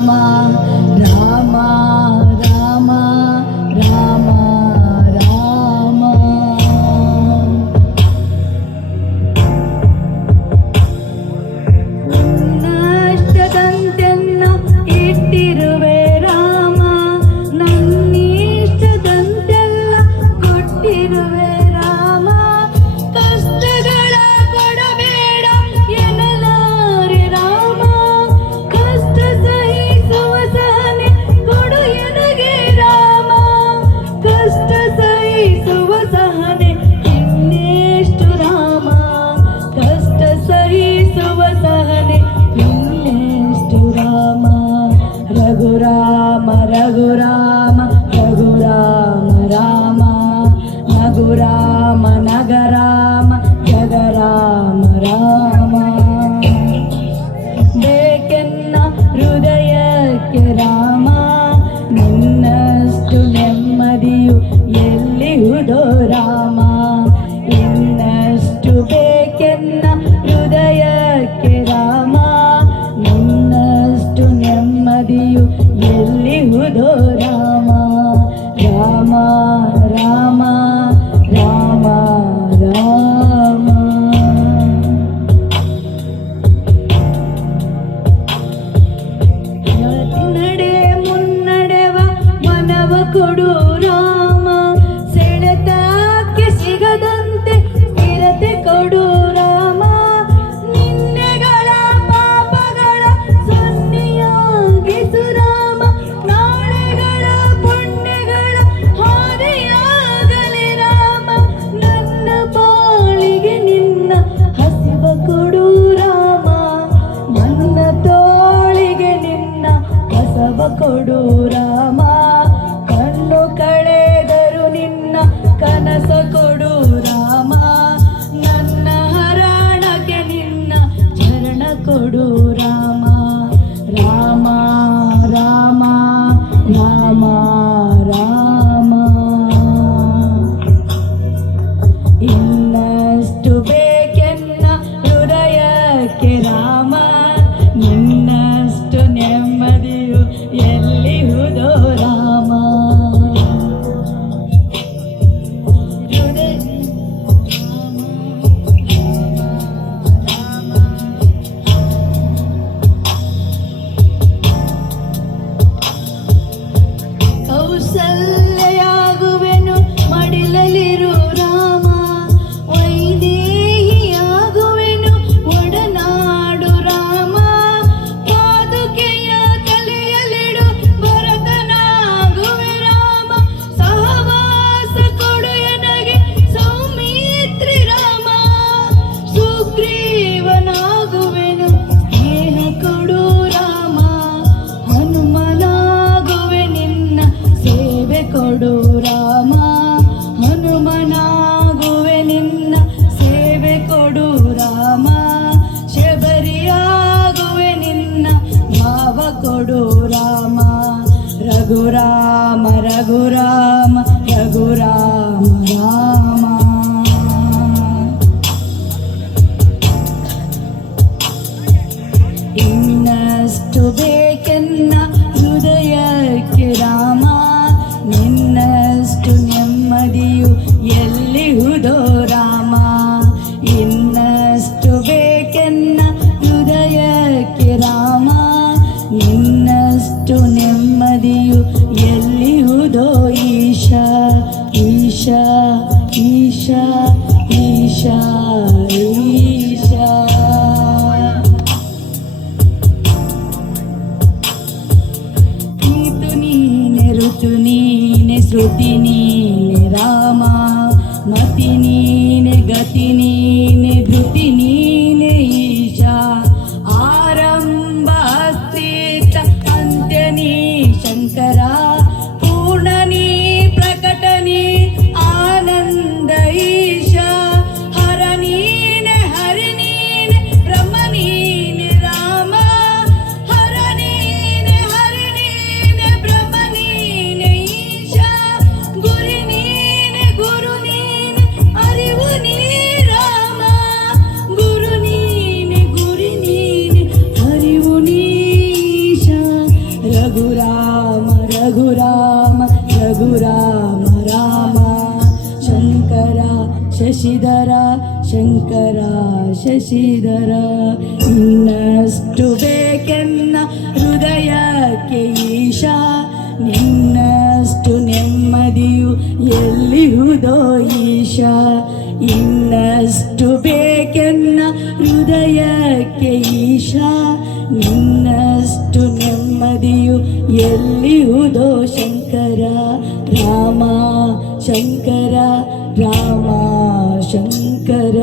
ರಾಮ ರಾಮ ರಾಮ ರಾಮ ನನ್ನಷ್ಟದಂತೆನ್ನ ಇಟ್ಟಿರುವೆ ರಾಮ, ನನ್ನಿಷ್ಟದಂತೆಲ್ಲ ಕೊಟ್ಟಿರುವೆ ರಾಮ. ಕಷ್ಟಗಳ ಕೊಡಬೇಡ ಎನ್ನಲಾರೆ ರಾಮ, ಕಷ್ಟ ಸಹಿಸುವ ಸಹನೆ ಕೊಡು ಎನಗೆ ರಾಮ. ಕಷ್ಟ ಸಹಿಸುವ ಸಹನೆ ಇನ್ನೆಷ್ಟು ರಾಮ, ಕಷ್ಟ ಸಹಿಸುವ ಸಹನೆ ಇನ್ನೆಷ್ಟು ರಾಮ. ರಘುರಾಮ ರಘುರಾಮ ರಘುರಾಮ ರಾಮ, ನಗುರಾಮ ನಗರಾಮ ಜಗರಾಮ ರಾಮ. ಬೇಕೆನ್ನ ಹೃದಯಕ್ಕೆ ರಾಮ, ನಿನ್ನಷ್ಟು ನೆಮ್ಮದಿಯು ಎಲ್ಲಿಹುದೋ ರಾಮ. ಇನ್ನಷ್ಟು ಬೇಕೆನ್ನ ಹೃದಯಕ್ಕೆ ರಾಮ, ನಿನ್ನಷ್ಟು ನೆಮ್ಮದಿಯು ಎಲ್ಲಿಹುದೋ ರಾಮ. ರಾಮ ರಾಮ ರಾಮ ರಾಮ. ನಡೆ ಮುನ್ನಡೆವ ಮನವ ಕೊಡು ರಾಮ, ಸೆಳೆತಕ್ಕೆ ಸಿಗದಂತೆ ಸ್ಥಿರತೆ ಕೊಡು ರಾಮ. ನಿನ್ನೆಗಳ ಪಾಪಗಳ ಸನ್ನಿಯಾಗಿಸು ರಾಮ, ನಾಳೆಗಳ ಪುಣ್ಯಗಳ ಹಾದಿಯಾಗಲಿ ರಾಮ. ನನ್ನ ಬಾಳಿಗೆ ನಿನ್ನ ಹಸಿವ ಕೊಡು ರಾಮ, ನನ್ನ ತೋಳಿಗೆ ನಿನ್ನ ಕಸವ ಕೊಡು ರಾಮ. ಕಣ್ಣು ಕಳೆದರು ನಿನ್ನ ಕನಸ ಕೊಡು ರಾಮ, ನನ್ನ ಹರಣಕ್ಕೆ ನಿನ್ನ ಚರಣ ಕೊಡು ರಾಮ. ರಾಮ ರಾಮ ರಾಮ ರಾಮ. ಇನ್ನಷ್ಟು ಬೇಕೆನ್ನ ಹೃದಯಕ್ಕೆ ರಾಮ, ನಿನ್ನಷ್ಟು ನೆಮ್ಮದಿಯು ಎಲ್ಲಿಹುದೋ ರಾಮ. ಕೌಸಲ್ಯಾಗುವೆನು ಮಡಿಲಲಿರು ರಾಮ, ವೈದೇಹಿಯಾಗುವೆನು ಒಡನಾಡು ರಾಮ. ಪಾದುಕೆಯ ತಲೆಯಲಿಡು ಭರತನಾಗುವೆ ರಾಮ, ಸಹವಾಸ ಕೊಡು ಎನಗೆ ಸೌಮಿತ್ರಿ ರಾಮ. ಸುಗ್ರೀವನಾಗುವೆನು ಸ್ನೇಹ ಕೊಡು ರಾಮ, ಹನುಮನಾಗುವೆ ನಿನ್ನ ಸೇವೆ ಕೊಡು ರಾಮ. ಹನುಮನಾಗುವೆ ನಿನ್ನ ಸೇವೆ ಕೊಡು ರಾಮ, ಶಬರಿಯಾಗುವೆ ನಿನ್ನ ಭಾವ ಕೊಡು ರಾಮ. ರಘುರಾಮ ರಘುರಾಮ ರಘುರಾಮ ರಾಮ. ಇನ್ನಷ್ಟು ಬೇಕೆನ್ನ ಹೃದಯಕ್ಕೆ ರಾಮ, ನಿನ್ನಷ್ಟು ನೆಮ್ಮದಿಯು ಎಲ್ಲಿಹುದೋ ರಾಮ. ಇನ್ನಷ್ಟು ಬೇಕೆನ್ನ ಹೃದಯಕ್ಕೆ ರಾಮ, ನಿನ್ನಷ್ಟು ನೆಮ್ಮದಿಯು ಎಲ್ಲಿಹುದೋ ಈಶ ಈಶ ಈಶ ಈಶ ಈಶ. ನೀತು ನೀನೆ ಋತು ನೀನೆ ಶ್ರುತಿ ನೀನೆ ರಾಮ, ಮತಿ ನೀನೆ ಗತಿ ನೀನೆ ಧೃತಿ ನೀನೆ ಈಶ. ಆರಂಭ ಅಸ್ತಿತ್ವ ಅಂತ್ಯ ನೀ ಶಂಕರ, ಪೂರ್ಣ ನೀ ಪ್ರಕಟ ನೀ ಆನಂದ ಈಶ. ಹರ ನೀನೆ ಹರಿ ನೀನೆ ಬ್ರಹ್ಮ ನೀನೆ ರಾಮ, ಹರ ನೀನೆ ಹರಿ ನೀನೆ ಬ್ರಹ್ಮ ನೀನೆ ಈಶ. ಗುರಿ ನೀನೆ ಗುರು ನೀನೆ ಅರಿವು ನೀ ರಾಮ, ರಘುರಾಮ ರಘುರಾಮ ರಘುರಾಮ ರಾಮ ಶಂಕರ ಶಶಿಧರ ಶಂಕರ ಶಶಿಧರ ಇನ್ನಷ್ಟು ಬೇಕೆನ್ನ ಹೃದಯಕ್ಕೆ ಈಶಾ ನಿನ್ನಷ್ಟು ನೆಮ್ಮದಿಯು ಎಲ್ಲಿಹುದೋ ಈಶಾ ಇನ್ನಷ್ಟು ಬೇಕೆನ್ನ ಹೃದಯಕ್ಕೆ ಈಶಾ ನಿನ್ನಷ್ಟು ನೆಮ್ಮದಿಯು ಎಲ್ಲಿಹುದೋ ಶಂಕರ ರಾಮ ಶಂಕರ ರಾಮ ಶಂಕರ.